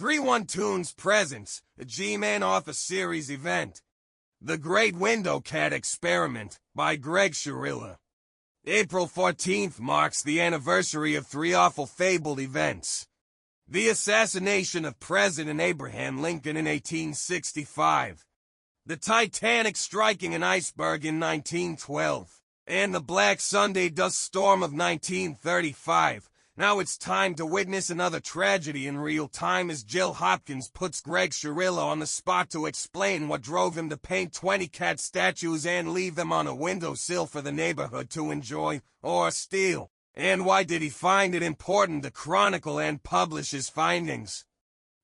3-1 Tunes presents a G-Man Author Series event. The Great Window Cat Experiment by Greg Shirilla. April 14th marks the anniversary of three awful fabled events. The assassination of President Abraham Lincoln in 1865. The Titanic striking an iceberg in 1912. And the Black Sunday dust storm of 1935. Now it's time to witness another tragedy in real time as Jill Hopkins puts Greg Shirilla on the spot to explain what drove him to paint 20 cat statues and leave them on a windowsill for the neighborhood to enjoy or steal. And why did he find it important to chronicle and publish his findings?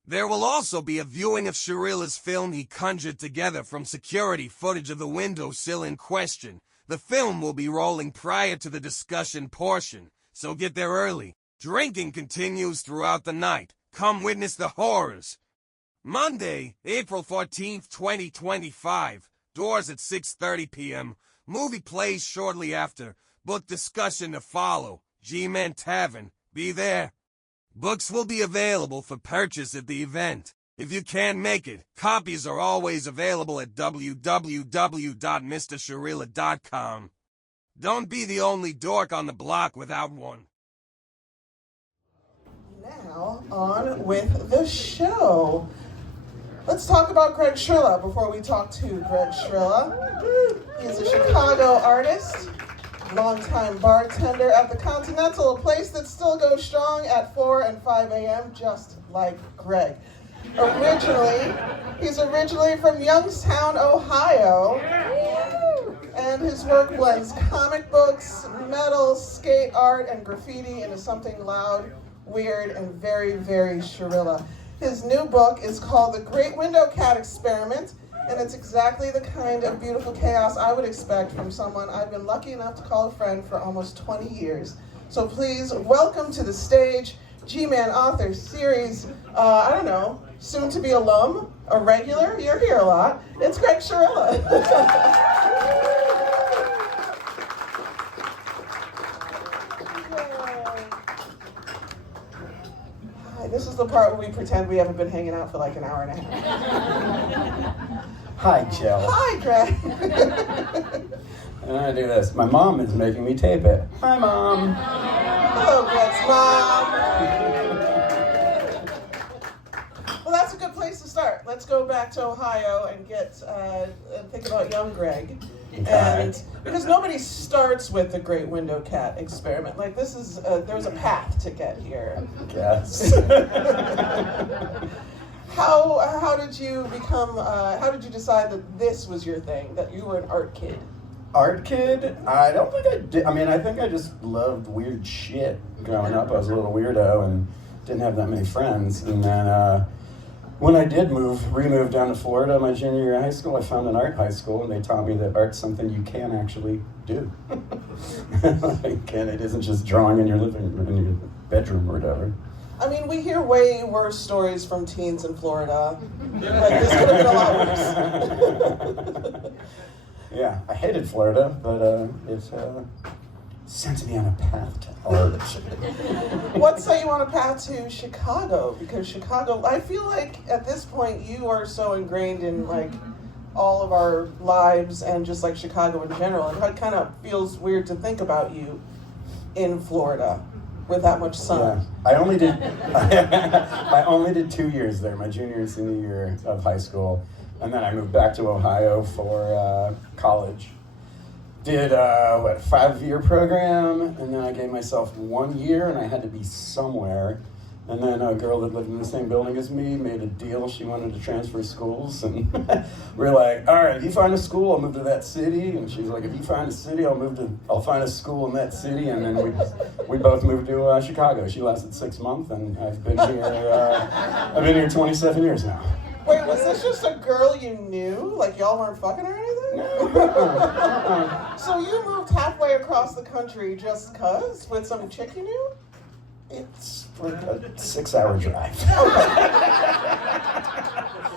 There will also be a viewing of Shirilla's film he conjured together from security footage of the windowsill in question. The film will be rolling prior to the discussion portion, so get there early. Drinking continues throughout the night. Come witness the horrors. Monday, April 14th, 2025. Doors at 6:30 p.m. Movie plays shortly after. Book discussion to follow. GMan Tavern. Be there. Books will be available for purchase at the event. If you can't make it, copies are always available at www.mrshirilla.com. Don't be the only dork on the block without one. Now, on with the show. Let's talk about Greg Shirilla before we talk to Greg Shirilla. He's a Chicago artist, longtime bartender at the Continental, a place that still goes strong at 4 and 5 a.m., just like Greg. He's originally from Youngstown, Ohio, and his work blends comic books, metal, skate art, and graffiti into something loud, weird, and very, very Shirilla. His new book is called The Great Window Cat Experiment, and it's exactly the kind of beautiful chaos I would expect from someone I've been lucky enough to call a friend for almost 20 years. So please welcome to the stage, G-Man Author Series, soon to be alum, a regular, you're here a lot, it's Greg Shirilla. Hi, this is the part where we pretend we haven't been hanging out for like an hour and a half. Hi, Jill. Hi, Greg. I'm gonna do this. My mom is making me tape it. Hi, Mom. Hello, Greg's mom. Well, that's a good place to start. Let's go back to Ohio and think about young Greg. Okay. And because nobody starts with the Great Window Cat Experiment. Like this is, there's a path to get here. Yes. How did you decide that this was your thing, that you were an art kid? Art kid? I don't think I did. I think I just loved weird shit growing up. I was a little weirdo and didn't have that many friends. And then when I did remove down to Florida my junior year of high school, I found an art high school, and they taught me that art's something you can actually do. And it isn't just drawing in your bedroom or whatever. I mean, we hear way worse stories from teens in Florida. Like, this could have been a lot worse. Yeah, I hated Florida, but it sent me on a path to art. What set you on a path to Chicago? Because Chicago, I feel like at this point you are so ingrained in like all of our lives and just like Chicago in general. And it kind of feels weird to think about you in Florida with that much sun. Yeah, I only did 2 years there, my junior and senior year of high school, and then I moved back to Ohio for college. Did a 5-year program, and then I gave myself 1 year, and I had to be somewhere. And then a girl that lived in the same building as me made a deal. She wanted to transfer schools, and we're like, all right, if you find a school, I'll move to that city. And she's like, if you find a city, I'll find a school in that city. And then we both moved to Chicago. She lasted 6 months, and I've been here 27 years now. Wait, was this just a girl you knew? Like y'all weren't fucking or anything? No. So you moved halfway across the country just cuz with some chick you knew? It's like a 6-hour drive.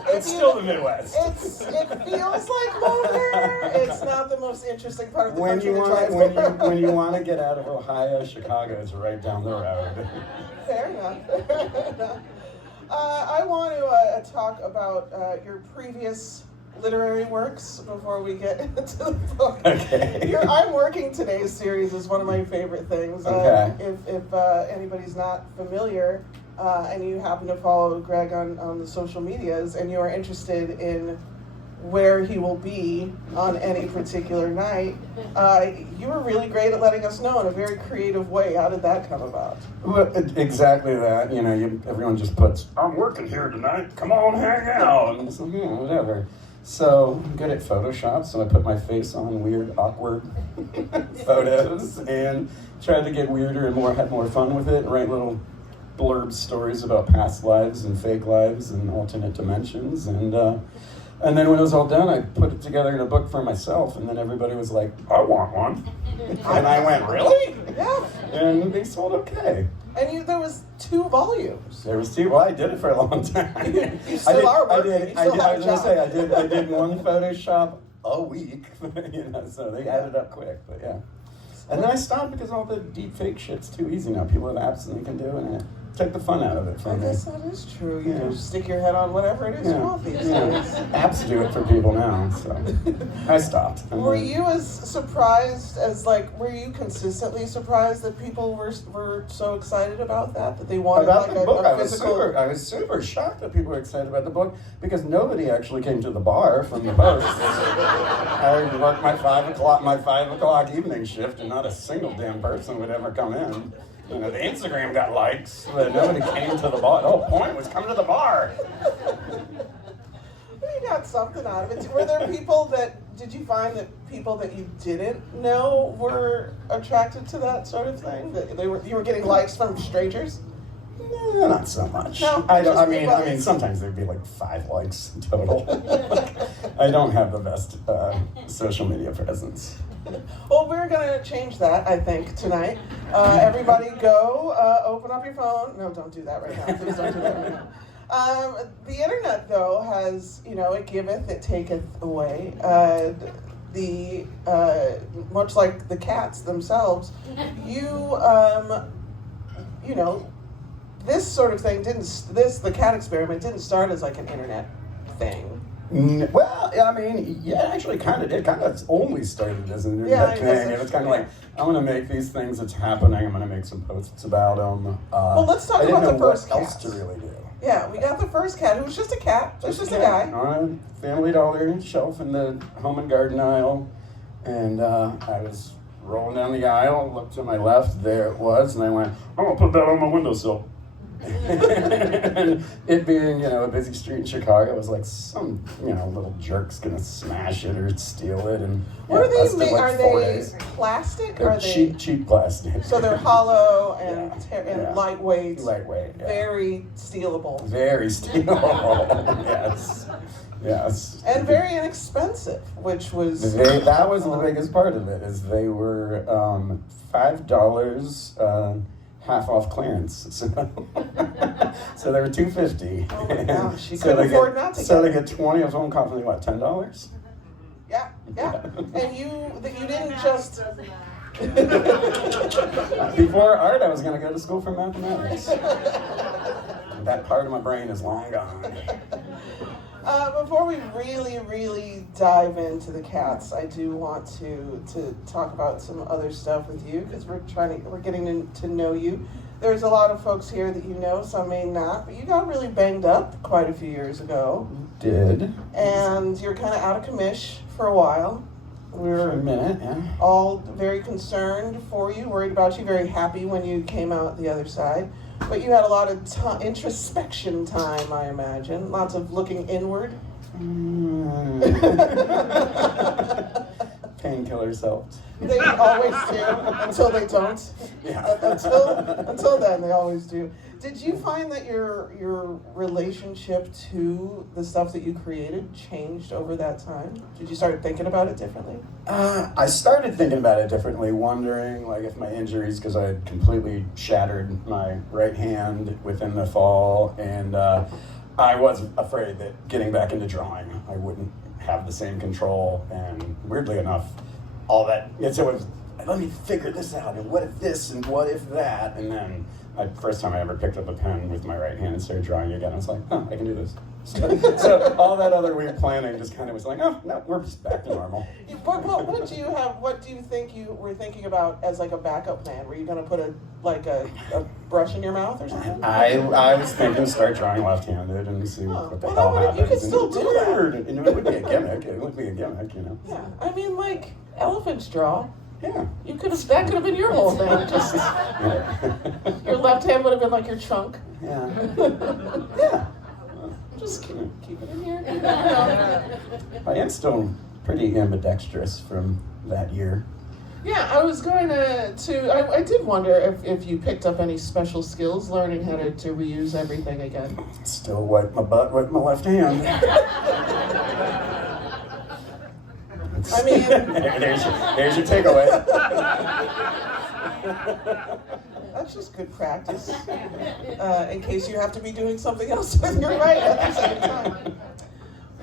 It's still the Midwest. It feels like longer. It's not the most interesting part of the country to drive when you want to get out of Ohio, Chicago is right down the road. Fair enough. I want to talk about your previous literary works before we get into the book. Okay. I'm Working Today's series is one of my favorite things. Okay. If anybody's not familiar, and you happen to follow Greg on the social medias, and you are interested in where he will be on any particular night, you were really great at letting us know in a very creative way. How did that come about? Well, exactly that. You know, everyone just puts, I'm working here tonight, come on, hang out. And it's like, whatever. So I'm good at Photoshop, so I put my face on weird, awkward photos and tried to get weirder and had more fun with it and write little blurb stories about past lives and fake lives and alternate dimensions. And then when it was all done, I put it together in a book for myself, and then everybody was like, I want one. And I went, really? Yeah. And they sold okay. And there was 2 volumes. There was 2. Well, I did it for a long time. You still are working. I was going to say, I did one Photoshop a week, so they added up quick, but yeah. And then I stopped because all the deep fake shit's too easy now. People have apps and they can do it, and it took the fun out of it for me. I guess that is true. You can just stick your head on whatever it is you want these days. Apps do it for people now, so I stopped. Were you as surprised as, were you consistently surprised that people were so excited about that they wanted about the book? a physical... I was super shocked that people were excited about the book because nobody actually came to the bar from the post. I worked my 5 o'clock evening shift, and not a single damn person would ever come in. The Instagram got likes, but nobody came to the bar. The whole point was come to the bar. You got something out of it. Were there did you find that people that you didn't know were attracted to that sort of thing? That you were getting likes from strangers? No, not so much. No, I mean, sometimes there'd be 5 likes total. I don't have the best social media presence. Well, we're going to change that, I think, tonight. Everybody go, open up your phone. No, don't do that right now. Please don't do that right now. The internet, though, has, it giveth, it taketh away. Much like the cats themselves, this sort of thing the cat experiment didn't start as an internet thing. Well, I mean, yeah, it actually kind of did. Kind of only started as an internet thing. And it's kind of I'm going to make these things that's happening. I'm going to make some posts about them. Well, let's talk about the first cat. What else to really do. Yeah, we got the first cat, who was just a cat. Just a guy. On a Family Dollar shelf in the home and garden aisle. And I was rolling down the aisle, looked to my left, there it was, and I went, I'm going to put that on my windowsill. And it being, a busy street in Chicago, it was like some, little jerk's gonna smash it or steal it. And what are they made? Are they days. Plastic? They're cheap plastic. So they're hollow and lightweight. Lightweight. Yeah. Very stealable. Very stealable. Yes. And very inexpensive, which was that was the biggest part of it. Is they were $5. Half off clearance, so they were $2.50. Oh my gosh, you couldn't afford not to. So they get 20 of them, costing what, $10? Yeah. And you didn't just. Before art, I was going to go to school for mathematics. That part of my brain is long gone. Before we really, really dive into the cats, I do want to talk about some other stuff with you because we're getting to know you. There's a lot of folks here that you know, some may not, but you got really banged up quite a few years ago. Did. And you're kind of out of commish for a while. We were for a minute, yeah. All very concerned for you, worried about you, very happy when you came out the other side. But you had a lot of introspection time, I imagine. Lots of looking inward. Painkillers helped. They always do, until they don't. Yeah. Until then, they always do. Did you find that your relationship to the stuff that you created changed over that time? Did you start thinking about it differently? I started thinking about it differently, wondering if my injuries, because I had completely shattered my right hand within the fall, and I was afraid that getting back into drawing, I wouldn't have the same control, and weirdly enough, all that, it was, let me figure this out, and what if this, and what if that, and then first time I ever picked up a pen with my right hand and started drawing again, I was like, I can do this. So all that other weird planning just kind of was like, oh, no, we're just back to normal. What do you have? What do you think you were thinking about as like a backup plan? Were you going to put a brush in your mouth or something? I was thinking start drawing left-handed and see what the hell happens. You could still do that. And it would be a gimmick. It would be a gimmick, you know. Yeah, I mean, like elephants draw. Yeah. That could have been your whole thing. Just your left hand would have been like your trunk. Yeah. Yeah. Just keep it in here. I am still pretty ambidextrous from that year. Yeah, I was going to I did wonder if you picked up any special skills learning how to reuse everything again. Still wipe my butt with my left hand. I mean... there's your takeaway. That's just good practice. In case you have to be doing something else with your right at the same time.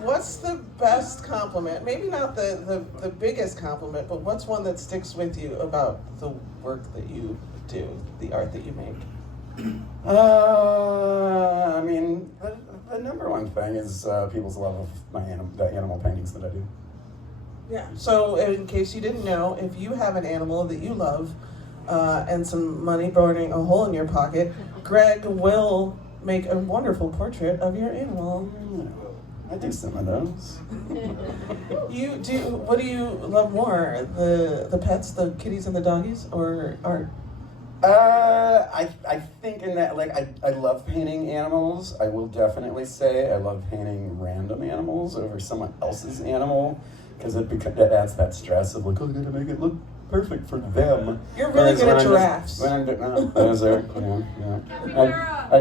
What's the best compliment? Maybe not the biggest compliment, but what's one that sticks with you about the work that you do, the art that you make? I mean, the number one thing is people's love of the animal paintings that I do. Yeah. So, in case you didn't know, if you have an animal that you love and some money burning a hole in your pocket, Greg will make a wonderful portrait of your animal. I do some of those. What do you love more, the pets, the kitties and the doggies, or art? I think in that, like, I love painting animals. I will definitely say I love painting random animals over someone else's animal, because it adds that stress of like, oh, I gotta make it look perfect for them. You're really good at giraffes. I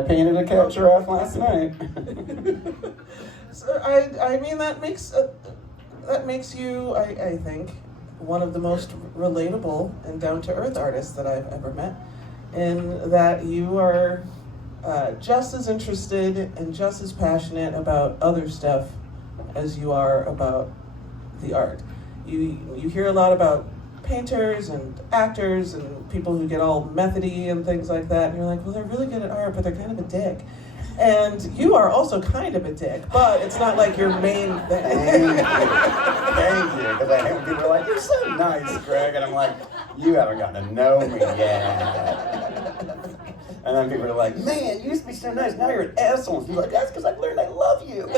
painted a cat giraffe last night. So I mean that makes you, I think, one of the most relatable and down-to-earth artists that I've ever met, in that you are just as interested and just as passionate about other stuff as you are about the art. You hear a lot about painters and actors and people who get all methody and things like that, and you're like, well, they're really good at art, but they're kind of a dick. And you are also kind of a dick, but it's not like your main thing. Thank you. Because I hate when people are like, you're so nice, Greg. And I'm like, you haven't gotten to know me yet. And then people are like, man, you used to be so nice. Now you're an asshole. And you're like, that's because I've learned I love you.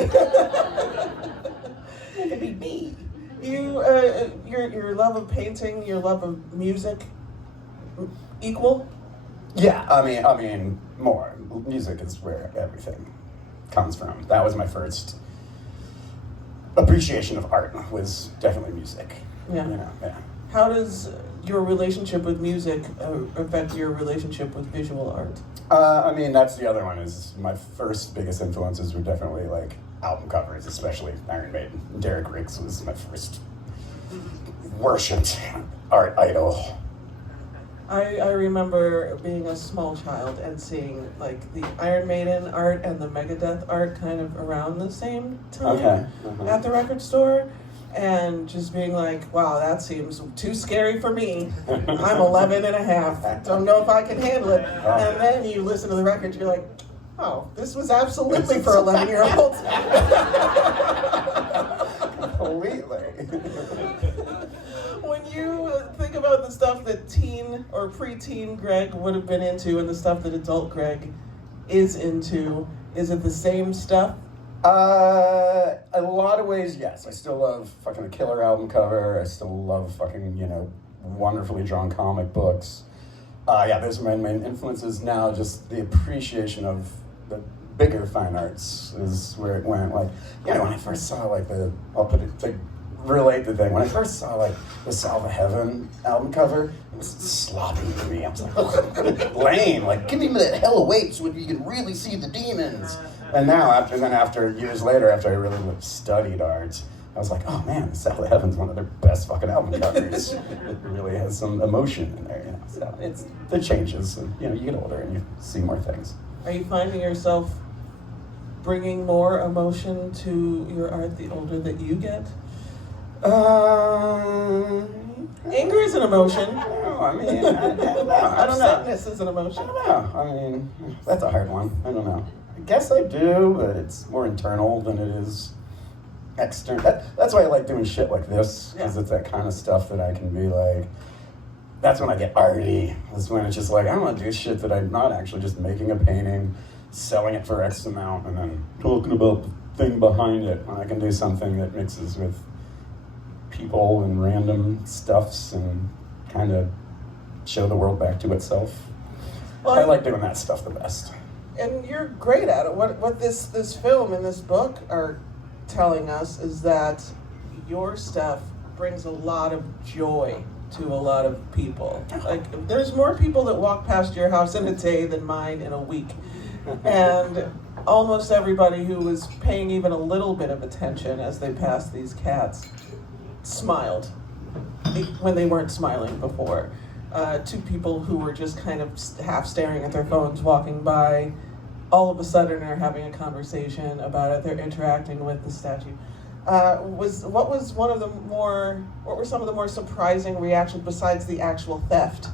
You can be me. Your love of painting, your love of music, equal? Yeah, I mean, more. Music is where everything comes from. That was my first appreciation of art, was definitely music. Yeah. You know, yeah. How does your relationship with music affect your relationship with visual art? I mean, that's the other one, is my first biggest influences were definitely like album covers, especially Iron Maiden. Derek Riggs was my first worshipped art idol. I remember being a small child and seeing like the Iron Maiden art and the Megadeth art kind of around the same time at the record store, and just being like, wow, that seems too scary for me. I'm 11 and a half. Don't know if I can handle it. And then you listen to the record, you're like, oh, this was absolutely for 11-year-olds. Completely. When you think about the stuff that teen or preteen Greg would have been into and the stuff that adult Greg is into, is it the same stuff? A lot of ways, yes. I still love fucking the Killer album cover. I still love fucking, wonderfully drawn comic books. Yeah, those are my main influences. Now, just the appreciation of the bigger fine arts is where it went. Like, when I first saw, like, relate the thing. When I first saw, like, the Salve of Heaven album cover, it was sloppy to me. I was like, oh, lame. Like, give me that Hell Awaits when you can really see the demons. And now, after years later, after I really studied art, I was like, oh man, the Salve of Heaven's one of their best fucking album covers. It really has some emotion in there, So it changes. And, you get older and you see more things. Are you finding yourself bringing more emotion to your art the older that you get? Anger is an emotion. No, I mean, I don't know. Upsetness is an emotion. I don't know. I mean, that's a hard one. I don't know. I guess I do, but it's more internal than it is external. That's why I like doing shit like this, because it's that kind of stuff that I can be like, that's when I get arty. That's when it's just like, I want to do shit that I'm not actually just making a painting, selling it for X amount, and then talking about the thing behind it. When I can do something that mixes with people and random stuffs and kind of show the world back to itself. Well, I like doing that stuff the best. And you're great at it. What this film and this book are telling us is that your stuff brings a lot of joy to a lot of people. Like, there's more people that walk past your house in a day than mine in a week. And almost everybody who was paying even a little bit of attention as they passed these cats smiled when they weren't smiling before. To people who were just kind of half staring at their phones walking by, all of a sudden are having a conversation about it. They're interacting with the statue. What were some of the more surprising reactions besides the actual theft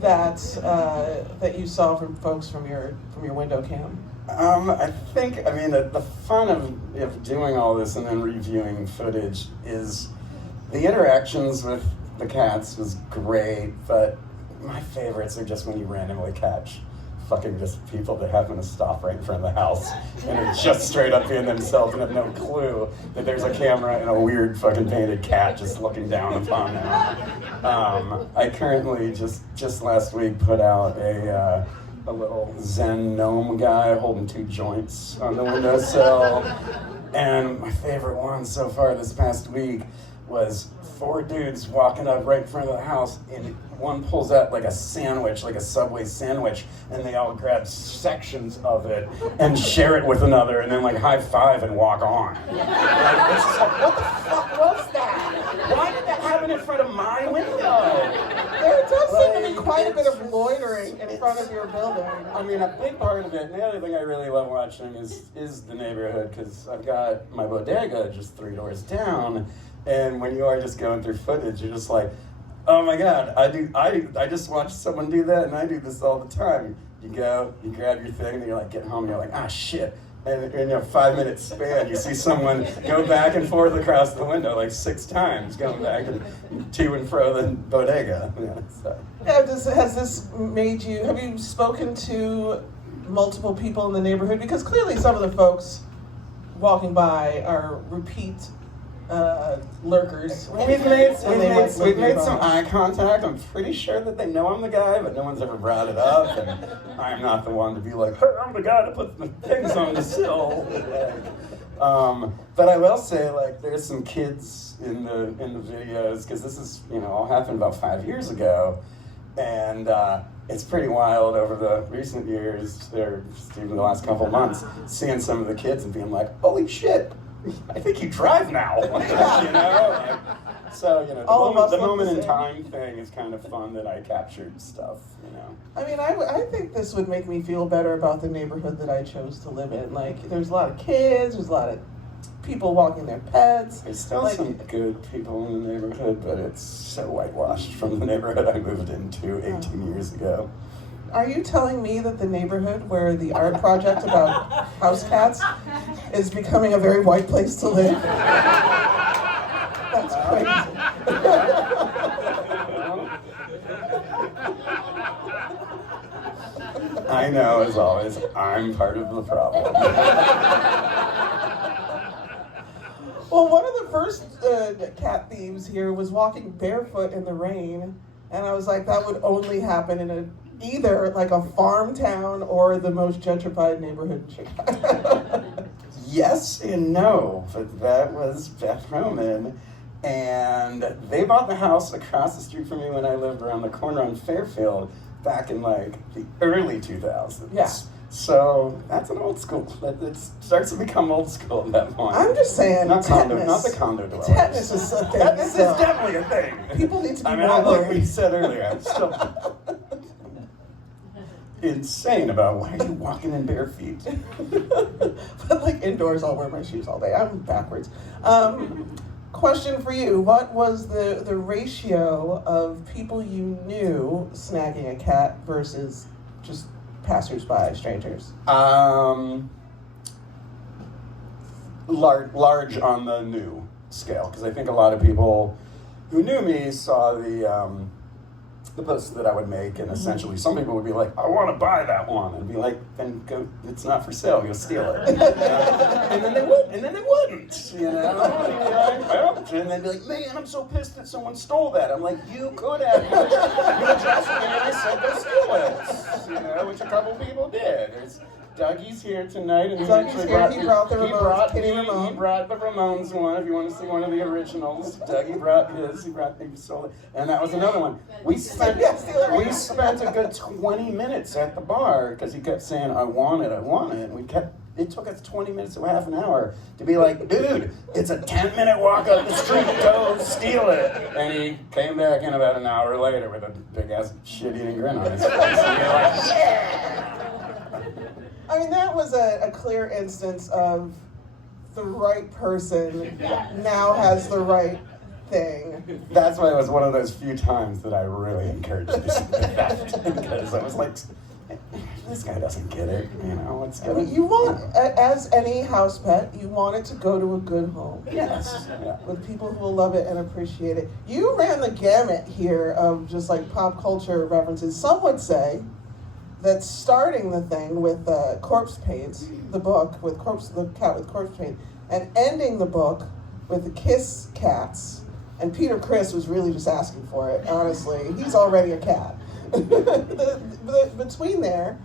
that you saw from folks from your window cam? I think, the fun of doing all this and then reviewing footage is the interactions with the cats was great, but my favorites are just when you randomly catch fucking just people that happen to stop right in front of the house and are just straight up being themselves and have no clue that there's a camera and a weird fucking painted cat just looking down upon them. I currently just last week put out a little Zen gnome guy holding 2 joints on the windowsill, and my favorite one so far this past week was 4 dudes walking up right in front of the house, and one pulls out like a sandwich, like a Subway sandwich, and they all grab sections of it and share it with another, and then like high five and walk on. Like, it's just like, what the fuck was that? Why did that happen in front of my window? There does seem to be quite a bit of loitering in front of your building. I mean, a big part of it, and the other thing I really love watching is the neighborhood, because I've got my bodega just 3 doors down. And when you are just going through footage, you're just like, oh my God, I just watched someone do that, and I do this all the time. You go, you grab your thing, and you're like, get home, and you're like, ah, shit. And in a 5-minute span, you see someone go back and forth across the window like 6 times, going back and to and fro the bodega. Yeah, so. Has this made you, have you spoken to multiple people in the neighborhood? Because clearly some of the folks walking by are repeat lurkers. We've made some eye contact. I'm pretty sure that they know I'm the guy, but no one's ever brought it up, and I'm not the one to be like, hey, I'm the guy that puts the things on the sill. But I will say, like, there's some kids in the videos, because this is, all happened about 5 years ago, and it's pretty wild over the recent years, or even the last couple months, seeing some of the kids and being like, holy shit, I think you drive now. So, the moment in time thing is kind of fun that I captured stuff, I mean, I think this would make me feel better about the neighborhood that I chose to live in. Like, there's a lot of kids, there's a lot of people walking their pets. There's still some good people in the neighborhood, but it's so whitewashed from the neighborhood I moved into 18 years ago. Are you telling me that the neighborhood where the art project about house cats is becoming a very white place to live? That's crazy. I know, as always, I'm part of the problem. Well, one of the first cat thieves here was walking barefoot in the rain, and I was like, that would only happen in either like a farm town or the most gentrified neighborhood in Chicago. Yes and no, but that was Beth Roman, and they bought the house across the street from me when I lived around the corner on Fairfield back in like the early 2000s. Yeah. So that's an old school. It starts to become old school at that point. I'm just saying, not the condo dwellers. Tetanus is a thing. Tetanus is definitely a thing. People need to be like we said earlier, I'm still insane about why are you walking in bare feet? But like indoors, I'll wear my shoes all day. I'm backwards. question for you. What was the ratio of people you knew snagging a cat versus just passersby, strangers? Large on the new scale, because I think a lot of people who knew me saw the posts that I would make, and essentially some people would be like, I want to buy that one, and be like, then go, it's not for sale, you'll steal it. And then they wouldn't, you know? And they'd be like, man, I'm so pissed that someone stole that. I'm like, you could have. You addressed me and I said, go steal it. You know, which a couple people did. Dougie's here tonight, and he brought the Ramones one. If you want to see one of the originals, Dougie brought his. He stole it, and that was another one. We spent a good 20 minutes at the bar because he kept saying, "I want it," and it took us 20 minutes to half an hour to be like, dude, it's a 10-minute walk up the street, go steal it. And he came back in about an hour later with a big ass shit-eating grin on his face. And you're like, yeah. I mean, that was a clear instance of the right person now has the right thing. That's why it was one of those few times that I really encouraged this theft, because I was like, this guy doesn't get it, you know, what's going on? I mean, you want, as any house pet, you want it to go to a good home. Yes. Yeah. With people who will love it and appreciate it. You ran the gamut here of just like pop culture references. Some would say that starting the thing with corpse paint, the book with the cat with corpse paint, and ending the book with the kiss cats, and Peter Criss was really just asking for it, honestly. He's already a cat. Between there,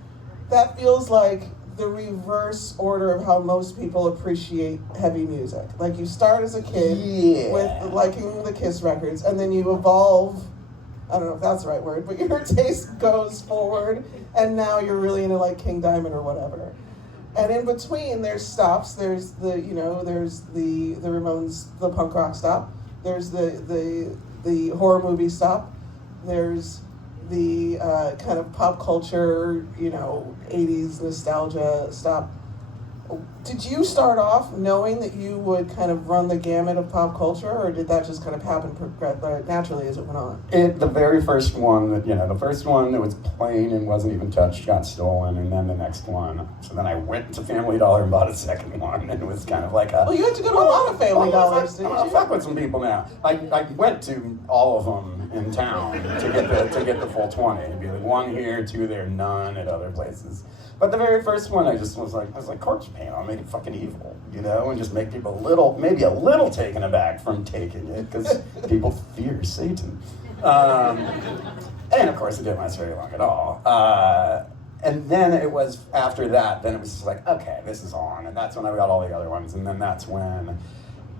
that feels like the reverse order of how most people appreciate heavy music. Like you start as a kid with liking the Kiss records, and then you evolve, I don't know if that's the right word, but your taste goes forward, and now you're really into like King Diamond or whatever. And in between, there's stops. There's the Ramones, the punk rock stop. There's the horror movie stop. There's the kind of pop culture, 80s nostalgia stop. Did you start off knowing that you would kind of run the gamut of pop culture, or did that just kind of happen naturally as it went on? The very first one the first one that was plain and wasn't even touched got stolen, and then the next one. So then I went to Family Dollar and bought a second one, and it was kind of like Well, you had to go to a lot of Family Dollars, didn't you? I'm gonna fuck with some people now. I went to all of them in town to get the full 20. It'd be like one here, two there, none at other places. But the very first one, I was like, corpse paint, I'll make it fucking evil, and just make people maybe a little taken aback from taking it, because people fear Satan. And of course, it didn't last very long at all. And then it was, after that, then it was just like, okay, this is on, and that's when I got all the other ones, and then that's when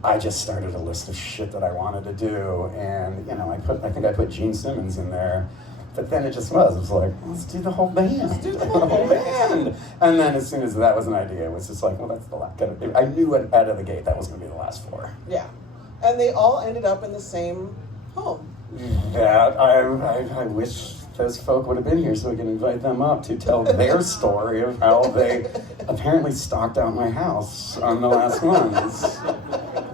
I just started a list of shit that I wanted to do, and, I think I put Gene Simmons in there. But then it was like, let's do the whole band. Let's do the whole band. And then as soon as that was an idea, it was just like, well, that's the last. I knew it out of the gate that was going to be the last four. Yeah. And they all ended up in the same home. That, I wish those folk would have been here so we could invite them up to tell their story of how they apparently stocked out my house on the last ones.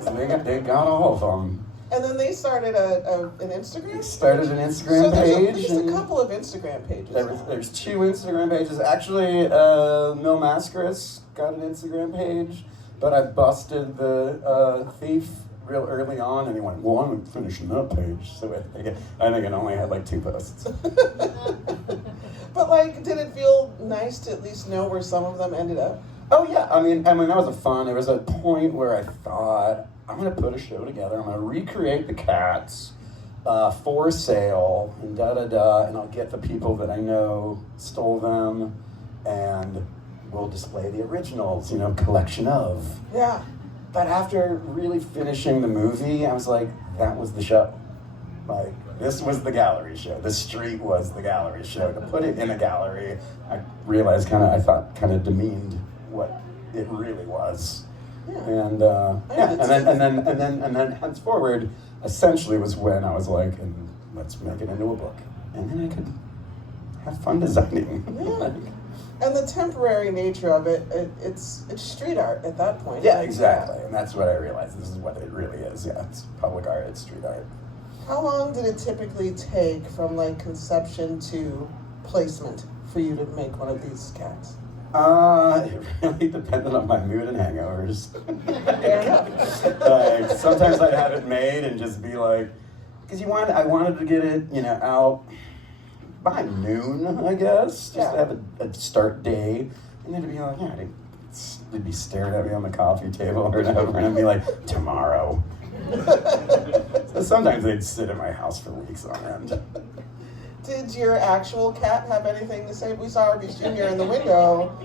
So they got all of them. And then they started an Instagram? Started an Instagram page. There's a couple of Instagram pages. There's two Instagram pages. Actually, Mil Mascaris got an Instagram page, but I busted the thief real early on, and he went, well, I'm finishing that page. So I think it only had like 2 posts. But did it feel nice to at least know where some of them ended up? Oh yeah, I mean that was a fun. There was a point where I thought, I'm going to put a show together. I'm going to recreate the cats for sale, and and I'll get the people that I know stole them, and we'll display the originals, collection of. Yeah. But after really finishing the movie, I was like, that was the show. This was the gallery show. The street was the gallery show. To put it in a gallery, I realized I thought demeaned what it really was. Yeah. And and then henceforward, essentially was when I was like, and let's make it into a book, and then I could have fun designing. Yeah. And the temporary nature of it, it's street art at that point. Yeah, exactly. And that's what I realized. This is what it really is. Yeah, it's public art, it's street art. How long did it typically take from like conception to placement for you to make one of these cats? It really depended on my mood and hangovers. Fair enough. Like, sometimes I'd have it made and just be like, because I wanted to get it, out by noon, I guess, just to have a start day, and then to be like, they'd be staring at me on the coffee table or whatever, and I'd be like, tomorrow. So sometimes they'd sit at my house for weeks on end. Did your actual cat have anything to say? We saw Arby's Jr. in the window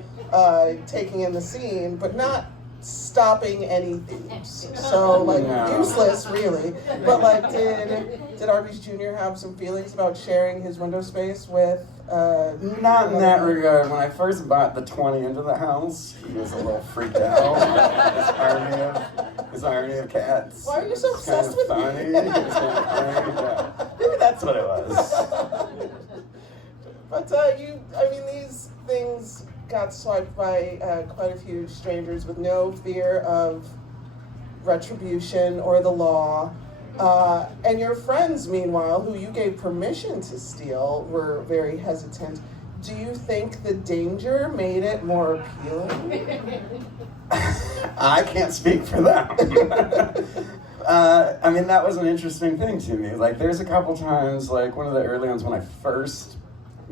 taking in the scene, but not stopping any thieves. So, like, useless, really. But, like, did Arby's Jr. have some feelings about sharing his window space with... Not in that regard. When I first bought the 20 into the house, he was a little freaked out. His irony of cats. Why are you so obsessed with funny. me? It was kind of funny. Yeah. Maybe that's what it was. But these things got swiped by quite a few strangers with no fear of retribution or the law. And your friends, meanwhile, who you gave permission to steal, were very hesitant. Do you think the danger made it more appealing? I can't speak for them. That was an interesting thing to me. Like, there's a couple times, like, one of the early ones when I first,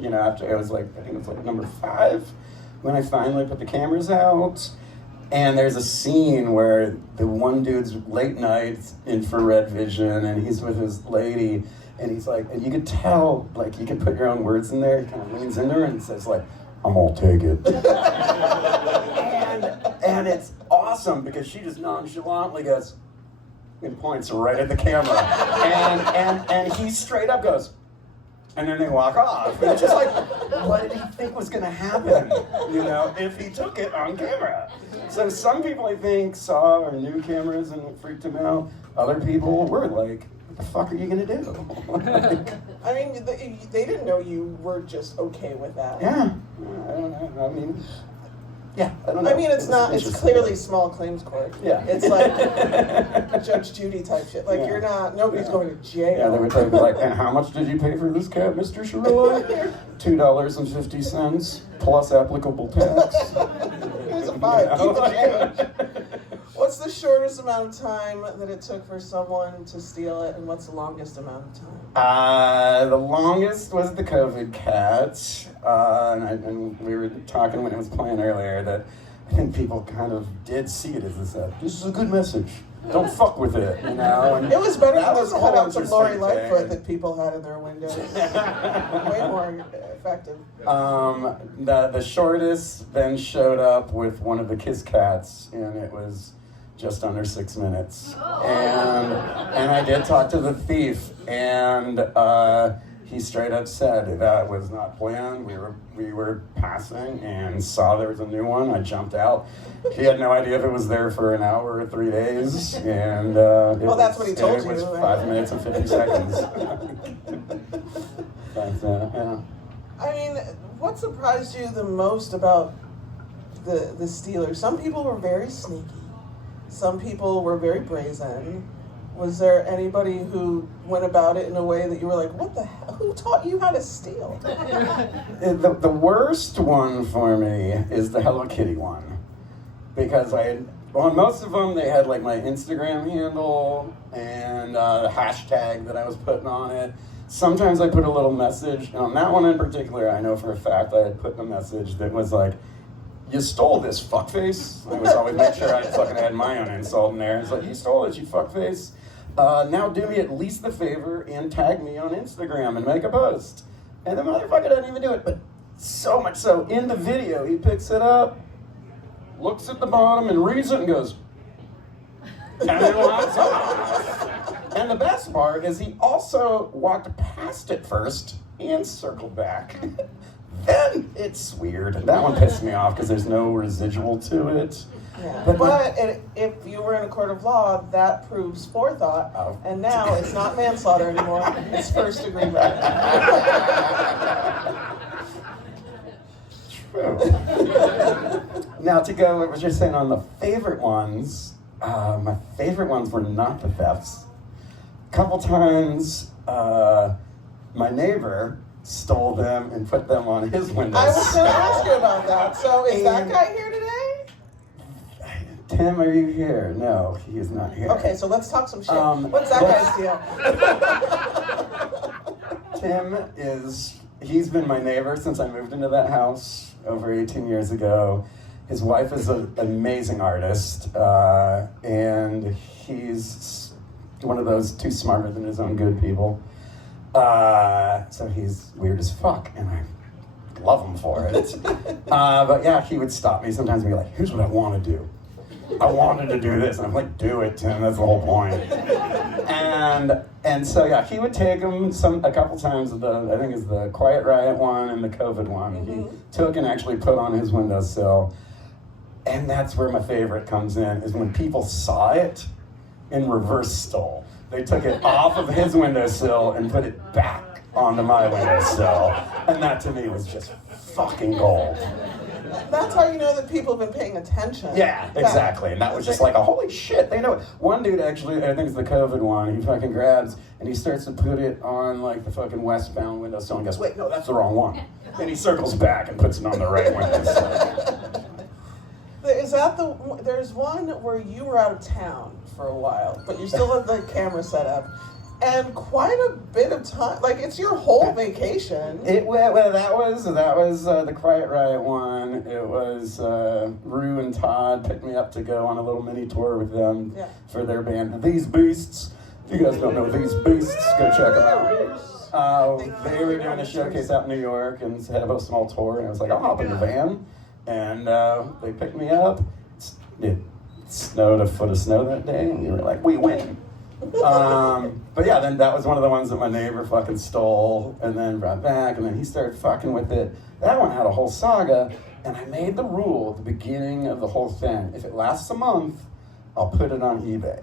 after I was like, I think it was like number 5, when I finally put the cameras out. And there's a scene where the one dude's late night infrared vision, and he's with his lady, and he's like, and you could tell, like, you can put your own words in there. He kind of leans into her and says, like, I'm gonna take it. and it's awesome because she just nonchalantly goes and points right at the camera, and he straight up goes, and then they walk off. And it's just like, what did he think was going to happen, if he took it on camera? So some people, I think, saw or knew cameras and it freaked them out. Other people were like, what the fuck are you going to do? They didn't know you were just okay with that. Yeah. I don't know. I don't know. It's clearly small claims court. Yeah. It's like Judge Judy type shit. Like, nobody's going to jail. Yeah, they would be like, and how much did you pay for this cat, Mr. Shirilla? $2.50 plus applicable tax. Here's a 5. Keep the change. What's the shortest amount of time that it took for someone to steal it, and what's the longest amount of time? The longest was the COVID cat, and we were talking when it was playing earlier that I think people kind of did see it as this is a good message. Don't fuck with it, And it was better than those whole cutouts of Lori interesting Lightfoot thing. that people had in their windows. Way more effective. The shortest then showed up with one of the Kiss cats, and it was just under 6 minutes. And I did talk to the thief, and he straight up said that was not planned. We were passing and saw there was a new one. I jumped out. He had no idea if it was there for an hour or 3 days, and that's what he told you. It was 5 minutes and 50 seconds. But, what surprised you the most about the stealers? Some people were very sneaky. Some people were very brazen. Was there anybody who went about it in a way that you were like, what the hell? Who taught you how to steal? The worst one for me is the Hello Kitty one. Because on most of them, they had like my Instagram handle and the hashtag that I was putting on it. Sometimes I put a little message. And on that one in particular, I know for a fact I had put a message that was like, you stole this, fuckface. I was always make sure I fucking had my own insult in there. It's like, you stole it, you fuckface. Now do me at least the favor and tag me on Instagram and make a post. And the motherfucker doesn't even do it, but so much so, in the video, he picks it up, looks at the bottom and reads it and goes, and then walks off. And the best part is he also walked past it first and circled back. Then it's weird. That one pissed me off because there's no residual to it. Yeah. But if you were in a court of law, that proves forethought, and now it's not manslaughter anymore, it's first-degree murder. true. Now to go what you're saying on the favorite ones, my favorite ones were not the thefts. A couple times, my neighbor stole them and put them on his windowsill. I was going to ask you about that. So is that guy here today? Tim, are you here? No, he is not here. Okay, so let's talk some shit. What's that guy's deal? Tim he's been my neighbor since I moved into that house over 18 years ago. His wife is an amazing artist, and he's one of those too smarter than his own good people. So he's weird as fuck, and I love him for it. But yeah, he would stop me sometimes and be like, here's what I want to do. I wanted to do this. And I'm like, do it, Tim, that's the whole point. And so yeah, he would take him a couple times, I think it's the Quiet Riot one and the COVID one. Mm-hmm. He took and actually put on his windowsill. And that's where my favorite comes in, is when people saw it and reverse stole. They took it off of his windowsill and put it back onto my windowsill. And that to me was just fucking gold. That's how you know that people have been paying attention. Yeah, exactly. And that was just like, holy shit, they know it. One dude actually, I think it's the COVID one, he fucking grabs and he starts to put it on like the fucking westbound windowsill and goes, wait, no, that's the wrong one. Then he circles back and puts it on the right windowsill. Is that there's one where you were out of town for a while, but you still have the camera set up. And quite a bit of time, like it's your whole vacation. That was the Quiet Riot one. It was Rue and Todd picked me up to go on a little mini tour with them for their band, These Beasts. If you guys don't know These Beasts, go check them out. They were doing a showcase out in New York and had a small tour, and I was like, I'll hop in the van. And they picked me up. It snowed a foot of snow that day, and we were like, we win. But yeah, then that was one of the ones that my neighbor fucking stole and then brought back, and then he started fucking with it. That one had a whole saga, and I made the rule at the beginning of the whole thing: if it lasts a month, I'll put it on eBay.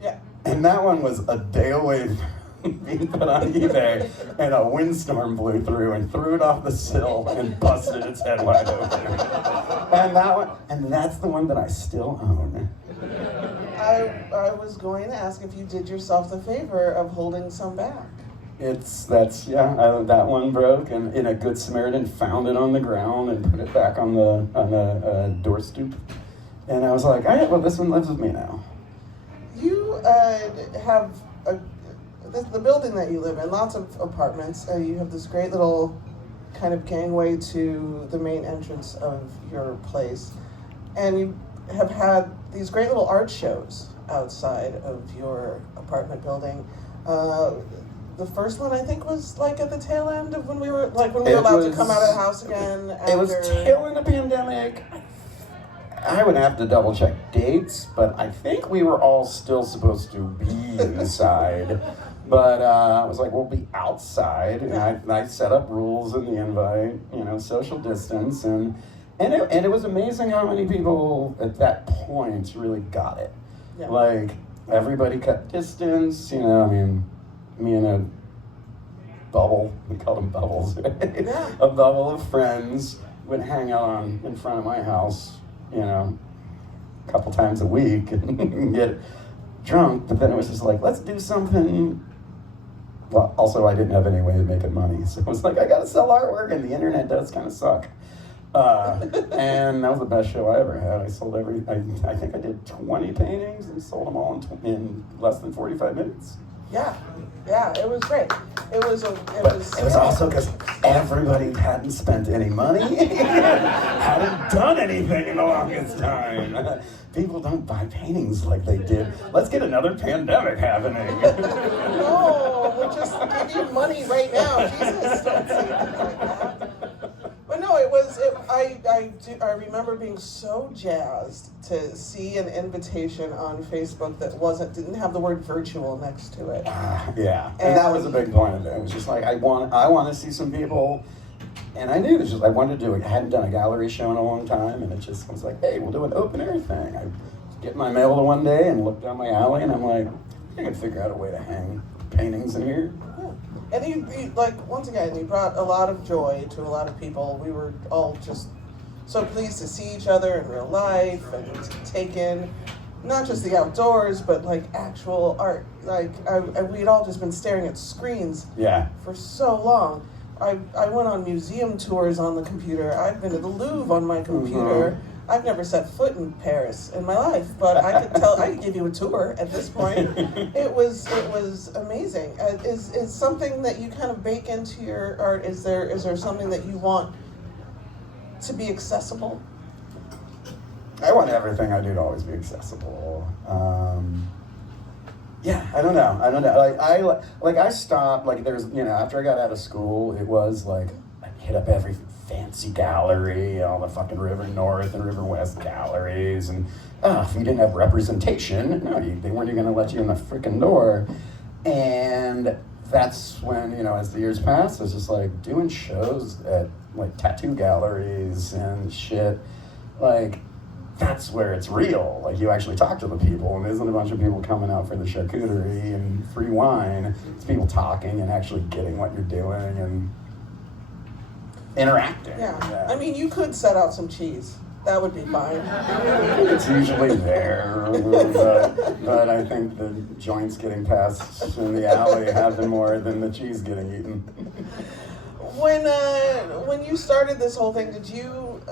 Yeah. And that one was a day away from being put on eBay, and a windstorm blew through and threw it off the sill and busted its head wide open. And that's the one that I still own. I was going to ask if you did yourself the favor of holding some back. That one broke, and in a Good Samaritan found it on the ground and put it back on the door stoop. And I was like, all right, well, this one lives with me now. You have the building that you live in, lots of apartments. You have this great little kind of gangway to the main entrance of your place. And you have had these great little art shows outside of your apartment building. The first one I think was like at the tail end of when we were allowed to come out of the house again. It was tail end of the pandemic. I would have to double check dates, but I think we were all still supposed to be inside. But I was like, we'll be outside, and I set up rules in the invite, social distance, and it was amazing how many people at that point really got it. Yeah. Like, everybody kept distance, me and a bubble, we called them bubbles, right? Yeah. A bubble of friends would hang out in front of my house, a couple times a week and get drunk, but then it was just like, let's do something. Well, also I didn't have any way of making money, so it was like, I gotta sell artwork, and the internet does kind of suck. And that was the best show I ever had. I sold I think I did 20 paintings and sold them all in less than 45 minutes. Yeah, it was great. It was also because everybody hadn't spent any money, hadn't done anything in the longest time. People don't buy paintings like they did. Let's get another pandemic happening. No, we'll just give you money right now. Jesus, don't say things like that. But no, I remember being so jazzed to see an invitation on Facebook that didn't have the word virtual next to it. Yeah, and that was a big point of it. It was just like, I want to see some people, and I knew I wanted to do it. I hadn't done a gallery show in a long time, and it just was like, hey, we'll do an open air thing. I get my mail one day and look down my alley, and I'm like, I can figure out a way to hang paintings in here. And you once again, you brought a lot of joy to a lot of people. We were all just so pleased to see each other in real life and to take in not just the outdoors, but like actual art. Like we'd all just been staring at screens for so long. I went on museum tours on the computer. I've been to the Louvre on my computer. Mm-hmm. I've never set foot in Paris in my life, but I could give you a tour at this point. It was amazing. Is something that you kind of bake into your art? Is there something that you want to be accessible? I want everything I do to always be accessible. I don't know. I stopped. Like there's after I got out of school, it was like I hit up every fancy gallery, all the fucking River North and River West galleries, and if you didn't have representation, they weren't even going to let you in the freaking door. And that's when, as the years passed, I was just like doing shows at like tattoo galleries and shit. Like, that's where it's real. Like, you actually talk to the people, and there isn't a bunch of people coming out for the charcuterie and free wine. It's people talking and actually getting what you're doing and interacting. Yeah. I mean, you could set out some cheese. That would be fine. It's usually there, but I think the joints getting passed in the alley happen more than the cheese getting eaten. When you started this whole thing, did you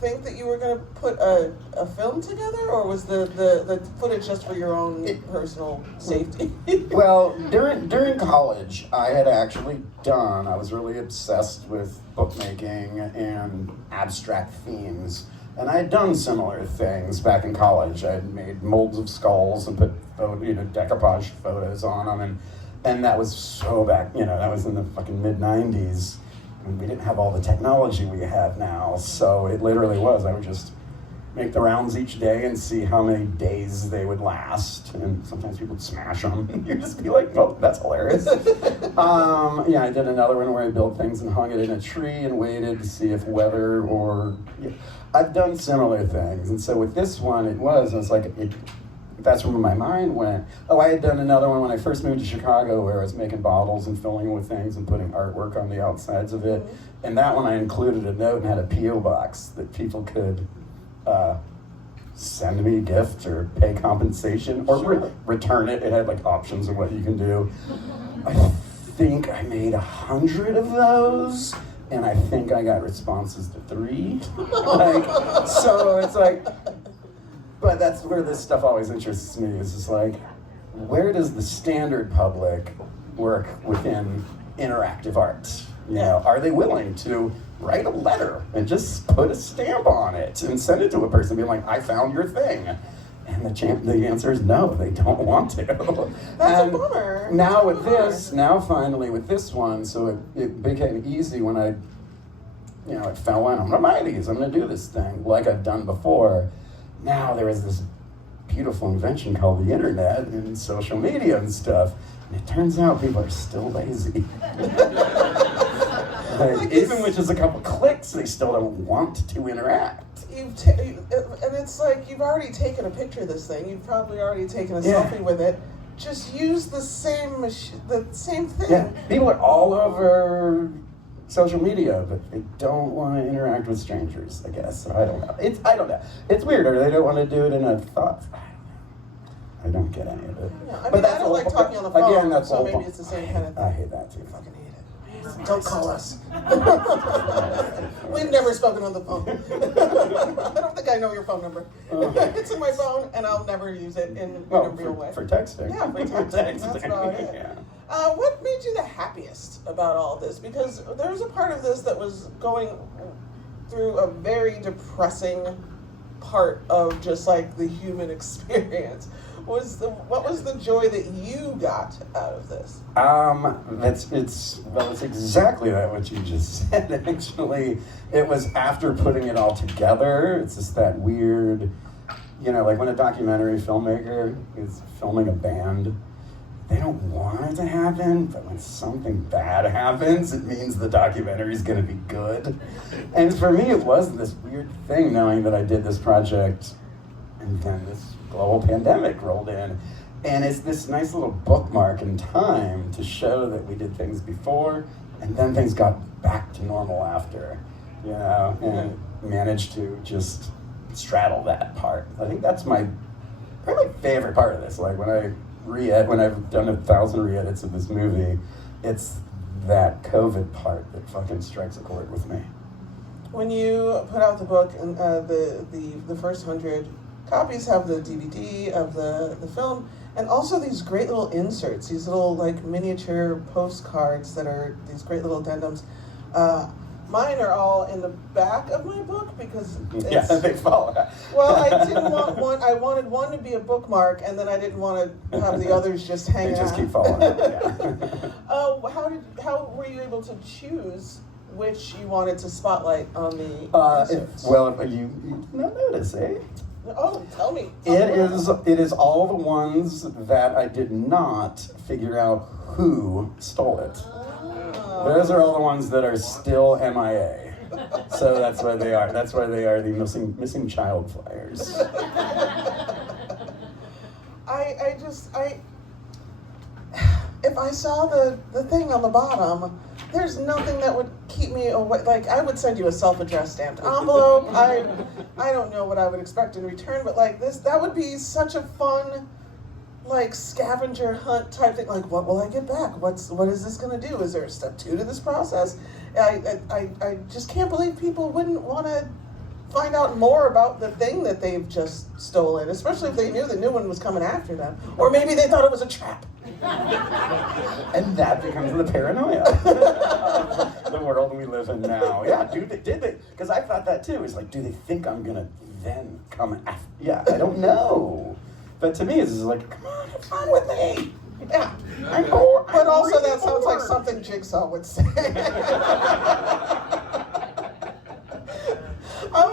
think that you were going to put a film together, or was the footage just for your own personal safety? Well, during college, I had actually I was really obsessed with bookmaking and abstract themes, and I had done similar things back in college. I had made molds of skulls and put decoupage photos on them, and that was so back, that was in the fucking mid-90s. We didn't have all the technology we have now, so it literally was. I would just make the rounds each day and see how many days they would last, and sometimes people would smash them, and you'd just be like, oh, that's hilarious. I did another one where I built things and hung it in a tree and waited to see if weather or... I've done similar things, and so with this one, it was like, that's where my mind went. Oh, I had done another one when I first moved to Chicago where I was making bottles and filling with things and putting artwork on the outsides of it. And that one I included a note and had a P.O. box that people could send me a gift or pay compensation or return it. It had like options of what you can do. I think I made 100 of those, and I think I got responses to 3. So it's like... But that's where this stuff always interests me, is just like, where does the standard public work within interactive art? Are they willing to write a letter and just put a stamp on it and send it to a person being like, I found your thing? And the answer is no, they don't want to. That's a bummer. Finally with this one, so it became easy when it fell in. I'm gonna buy these, I'm gonna do this thing like I've done before. Now there is this beautiful invention called the internet and social media and stuff, and it turns out people are still lazy. Even with just a couple clicks, they still don't want to interact. And it's like, you've already taken a picture of this thing. You've probably already taken a selfie with it. Just use the same thing. Yeah, people are all over social media, but they don't want to interact with strangers, I guess. So I don't know. It's weird, or they don't want to do it in a thought. I don't get any of it. Yeah, I don't like talking on the phone, again, that's so maybe it's the same kind of thing. I hate that too. I fucking hate it. Don't call us. We've never spoken on the phone. I don't think I know your phone number. It's in my phone, and I'll never use it in a real way. For texting. Yeah, for texting. That's about it. Yeah. What made you the happiest about all this? Because there was a part of this that was going through a very depressing part of just like the human experience. What was the joy that you got out of this? It's exactly what you just said. Actually, it was after putting it all together. It's just that weird, like when a documentary filmmaker is filming a band. They don't want it to happen, but when something bad happens, it means the documentary is going to be good. And for me, it was this weird thing knowing that I did this project, and then this global pandemic rolled in. And it's this nice little bookmark in time to show that we did things before, and then things got back to normal after. you know, and managed to just straddle that part. I think that's probably my favorite part of this. Like when I've done 1,000 re-edits of this movie, it's that COVID part that fucking strikes a chord with me. When you put out the book, and the first 100 copies have the DVD of the film, and also these great little inserts, these little like miniature postcards that are these great little addendums. Mine are all in the back of my book because it's, they fall out. Well, I didn't want one. I wanted one to be a bookmark, and then I didn't want to have the others just hanging out. They just keep falling out. Yeah. How were you able to choose which you wanted to spotlight on the inserts? If you not notice, eh? Oh, tell me. It is all the ones that I did not figure out who stole it. Those are all the ones that are still MIA. So that's why they are. That's why they are the missing child flyers. If I saw the thing on the bottom, there's nothing that would keep me away. Like, I would send you a self-addressed stamped envelope. I don't know what I would expect in return, but like this, that would be such a fun, like, scavenger hunt type thing. Like, what will I get back? What is this going to do? Is there a step 2 to this process? I just can't believe people wouldn't want to find out more about the thing that they've just stolen, especially if they knew the new one was coming after them. Or maybe they thought it was a trap. And that becomes the paranoia of the world we live in now. Yeah, did they? Because I thought that too. It's like, do they think I'm going to then come after? Yeah, I don't know. But to me, it's just like, come on, have fun with me. Yeah, I'm bored. But also, that sounds like something Jigsaw would say. I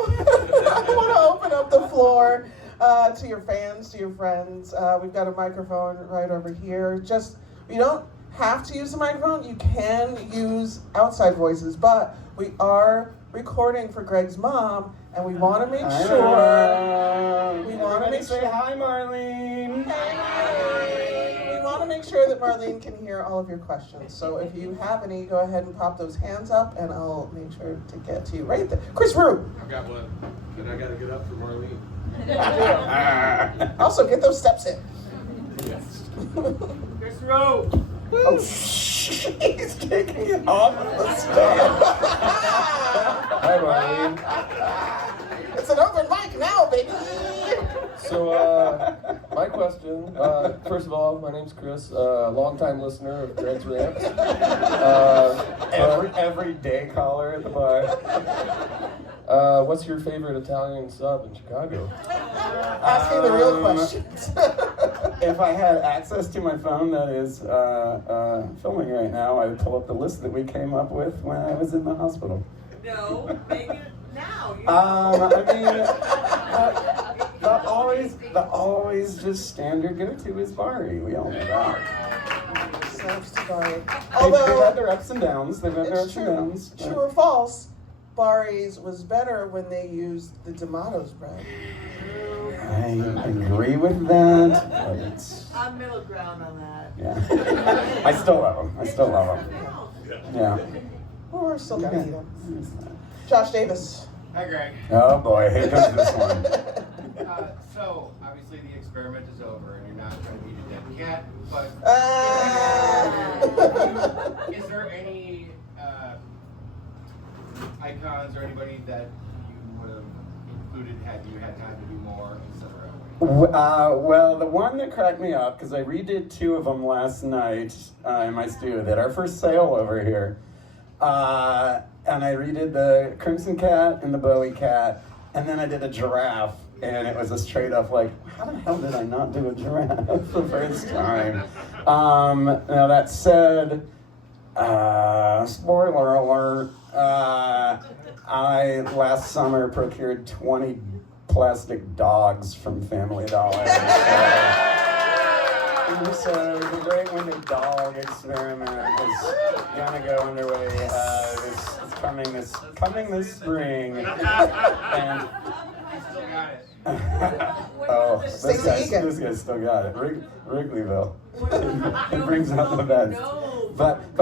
want to open up the floor to your fans, to your friends. We've got a microphone right over here. Just, you don't have to use the microphone. You can use outside voices, but we are recording for Greg's mom, and we want to make sure. We want to make sure. Say hi, Marlene. Hey, Marlene. We want to make sure that Marlene can hear all of your questions. So if you have any, go ahead and pop those hands up, and I'll make sure to get to you right there. Chris Rue. I've got one, but I got to get up for Marlene. Also, get those steps in. Yes. Chris Rowe. Oh, he's taking it off of the stand. Hi, Marlene. It's an open mic now, baby. So, my question, first of all, my name's Chris, longtime listener of Greg's Rants. Every day caller at the bar. What's your favorite Italian sub in Chicago? Asking the real questions. If I had access to my phone that is filming right now, I would pull up the list that we came up with when I was in the hospital. No, make it now. The always just standard go-to is Bari. We all know that. Thanks to Bari. They've Although, had their ups and downs. it's true or false, Bari's was better when they used the D'Amato's bread. I agree with that, but it's... I'm middle ground on that. Yeah. I still love them. Yeah. Well, we're still gonna eat them. Josh Davis. Hi, Greg. Oh boy, here comes this one. So, obviously the experiment is over and you're not trying to eat a dead cat, but is there any icons or anybody that you would have included had you had time to do more, etc.? Well, the one that cracked me up, because I redid 2 of them last night in my studio that are for sale over here. And I redid the Crimson Cat and the Bowie Cat, and then I did a giraffe, and it was a straight up like, how the hell did I not do a giraffe the first time? Now that said, spoiler alert, I last summer procured 20 plastic dogs from Family Dollar. So the Great Winded Dog experiment is gonna go underway. It's coming this spring. And Still got it. oh, this guy's still got it. Wrigleyville. It brings out the best. But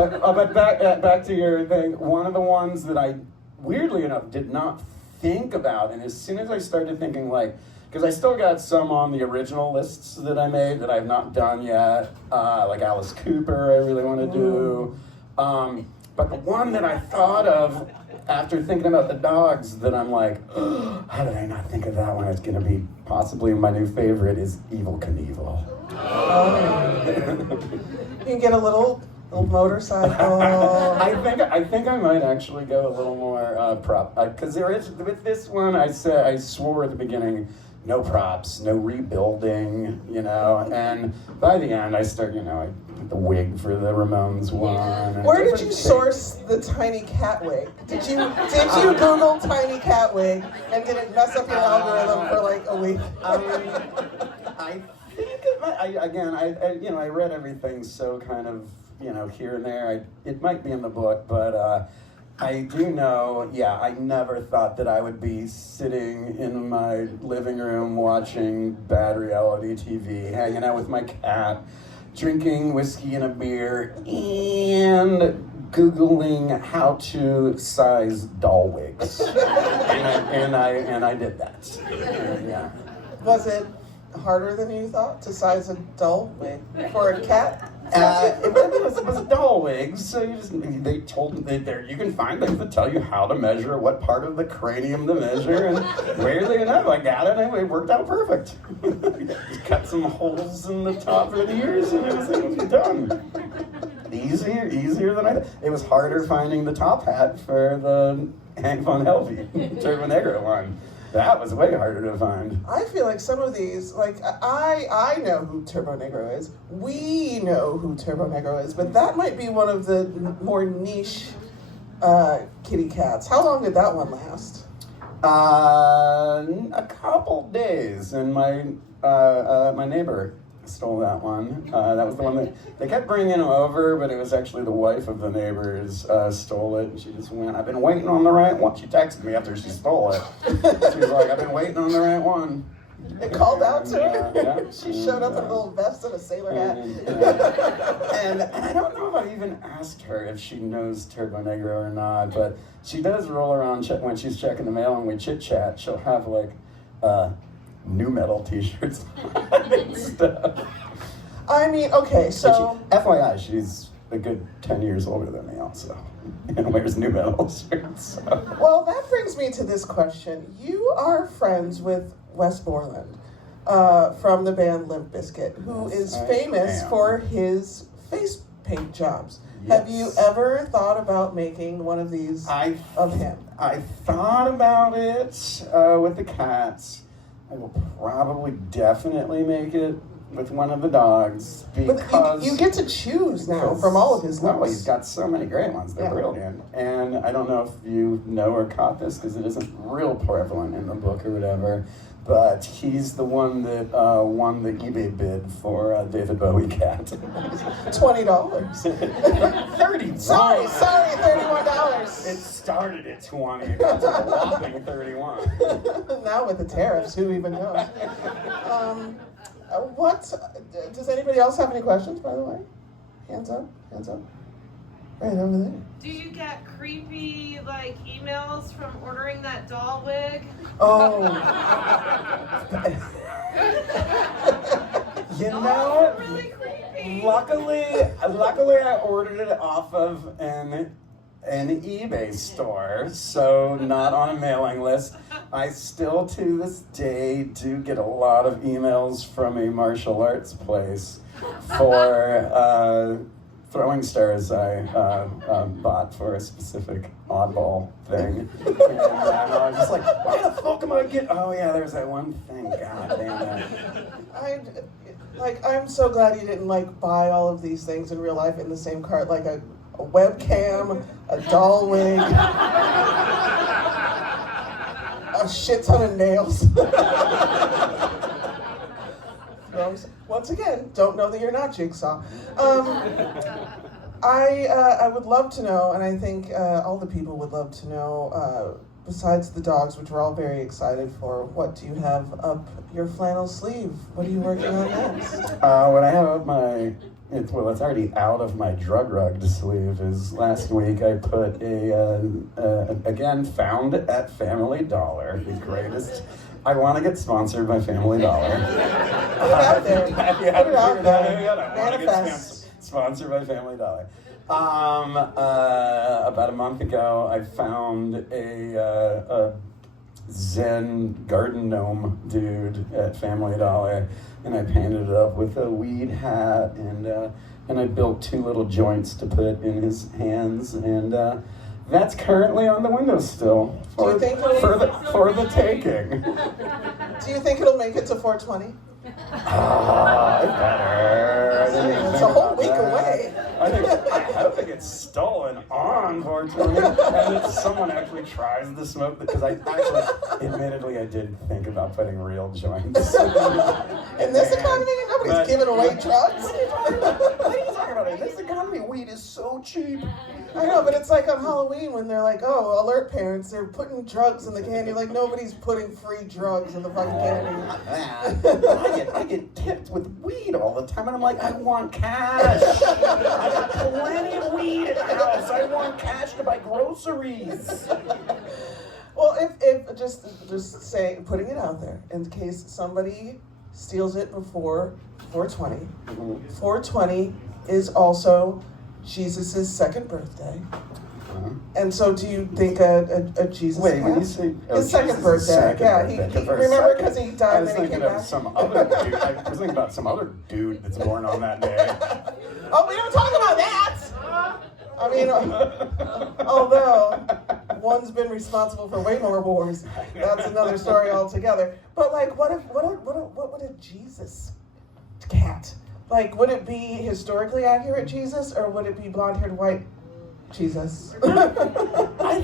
back to your thing. One of the ones that I weirdly enough, did not think about. And as soon as I started thinking, like, because I still got some on the original lists that I made that I've not done yet, like Alice Cooper, I really want to do. But the one that I thought of after thinking about the dogs that I'm like, oh, how did I not think of that one? It's going to be possibly my new favorite is Evel Knievel. You can get a little motorcycle. I think I might actually go a little more prop, because there is, with this one, I swore at the beginning, no props, no rebuilding, you know, and by the end I start, you know, I put the wig for the Ramones one. And where did you source the tiny cat wig? Did you Google tiny cat wig and did it mess up your algorithm for like a week? I think I read everything so kind of, you know, here and there. It might be in the book, but I do know, yeah, I never thought that I would be sitting in my living room watching bad reality TV, hanging out with my cat, drinking whiskey and a beer, and Googling how to size doll wigs. and I did that. Yeah. Was it harder than you thought to size a doll wig for a cat? It was doll wigs, so they told me that you can find them that tell you how to measure, what part of the cranium to measure, and weirdly enough, I got it and it worked out perfect. Just cut some holes in the top of the ears and everything was done. Easier than I thought. It was harder finding the top hat for the Hank Von Helvey Turbo Negro one. That was way harder to find. I feel like some of these, like, I know who Turbo Negro is. We know who Turbo Negro is, but that might be one of the more niche kitty cats. How long did that one last? A couple days, and my neighbor stole that one. That was the one that they kept bringing him over, but it was actually the wife of the neighbors stole it. And she just went, I've been waiting on the right one. She texted me after she stole it. She was like, I've been waiting on the right one. It called out to her? Yeah. She showed up in a little vest and a sailor hat. And I don't know if I even asked her if she knows Turbo Negro or not, but she does roll around when she's checking the mail and we chit-chat. She'll have like new metal t-shirts and stuff. I mean, okay, so... FYI, she's a good 10 years older than me also, and wears new metal shirts. So. Well, that brings me to this question. You are friends with Wes Borland from the band Limp Bizkit, who is famous for his face paint jobs. Yes. Have you ever thought about making one of these of him? I thought about it with the cats. I will probably definitely make it with one of the dogs because... But you get to choose now from all of his looks. No, he's got so many great ones. They're brilliant. And I don't know if you know or caught this because it isn't real prevalent in the book or whatever, but he's the one that won the eBay bid for David Bowie cat. $20. $31. Sorry, $31. It started at 20. It got to a whopping 31. Now with the tariffs, who even knows? What? Does anybody else have any questions, by the way? Hands up. Right over there. Do you get creepy, like, emails from ordering that doll wig? Oh. You know, really creepy. luckily I ordered it off of an eBay store, so not on a mailing list. I still, to this day, do get a lot of emails from a martial arts place for throwing stars I bought for a specific oddball thing. And I was just like, why the fuck am I getting... Oh yeah, there's that one thing. God damn it. I'm so glad you didn't, buy all of these things in real life in the same cart, like a webcam, a doll wig, a shit ton of nails. Once again, don't know that you're not Jigsaw. I would love to know, and I think all the people would love to know, besides the dogs, which we're all very excited for, what do you have up your flannel sleeve? What are you working on next? What I have up my it's already out of my drug rugged sleeve. Is last week I put again, found at Family Dollar, the greatest. I want to get sponsored by Family Dollar. Put it out there. Put it out there. I want to get sponsored by Family Dollar. About a month ago, I found a Zen garden gnome dude at Family Dollar, and I painted it up with a weed hat, and I built 2 little joints to put in his hands, and that's currently on the windowsill for the taking. Do you think it'll make it to 420? It better. It's a whole week away. I don't think it's stolen on 420, and if someone actually tries to smoke, because admittedly, I did think about putting real joints. In this economy, nobody's giving away drugs. What are you talking about? In this economy, weed is so cheap. I know, but it's like on Halloween when they're like, oh, alert parents, they're putting drugs in the candy. Like, nobody's putting free drugs in the fucking candy. I get tipped with weed all the time, and I'm like, I want cash. I got plenty of weed at the house. I want cash to buy groceries. Well, if just saying, putting it out there in case somebody steals it before 420. Mm-hmm. 420 is also Jesus' second birthday. And so, do you think a Jesus? Wait, when you say his second birthday, remember because he died and then he came back. I was thinking about some other dude that's born on that day. Oh, we don't talk about that. I mean, although one's been responsible for way more wars, that's another story altogether. But like, what would a Jesus cat? Like, would it be historically accurate Jesus, or would it be blonde-haired white Jesus? I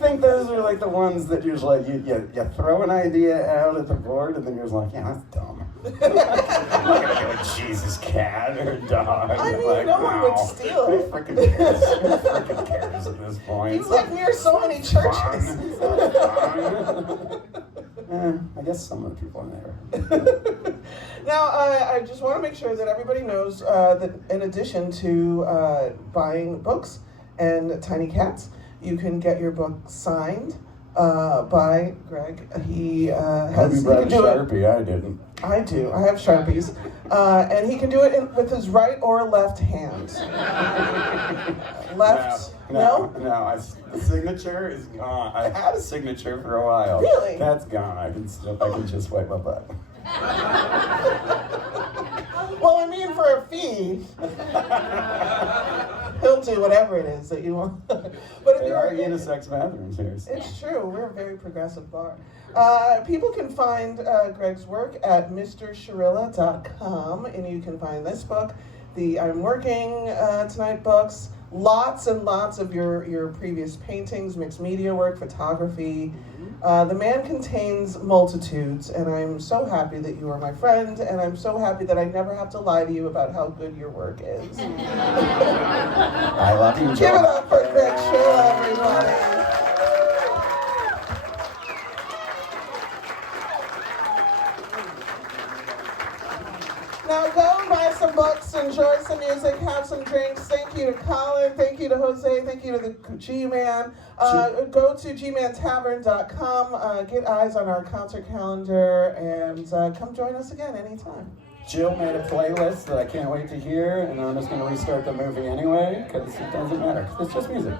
think those are like the ones that you're just like, you throw an idea out at the board, and then you're just like, yeah, that's dumb. I'm not gonna go with Jesus cat or dog. I mean, like, no one would steal it. Who freaking cares? Who freaking cares at this point? You live near so many churches. I guess some of the people in there. Now, I just want to make sure that everybody knows that in addition to buying books and Tiny Cats, you can get your book signed by Greg. He has. You brought a Sharpie. I didn't. I do. I have Sharpies, and he can do it with his right or left hand. Left. No. The signature is gone. I had a signature for a while. Really? That's gone. I can just wipe my butt. Well, I mean, for a fee, he'll do whatever it is that you want. But if there are unisex bathrooms here. So. It's true. We're a very progressive bar. People can find Greg's work at MrShirilla.com, and you can find this book, the I'm Working Tonight books, lots and lots of your previous paintings, mixed media work, photography. The man contains multitudes, and I'm so happy that you are my friend, and I'm so happy that I never have to lie to you about how good your work is. I love you, Give it up for Greg Shirilla, everybody. Now go and buy some books, enjoy some music, have some drinks. Thank you to Colin, thank you to Jose, thank you to the GMan. Go to GManTavern.com, get eyes on our concert calendar, and come join us again anytime. Jill made a playlist that I can't wait to hear, and I'm just going to restart the movie anyway, because it doesn't matter. It's just music.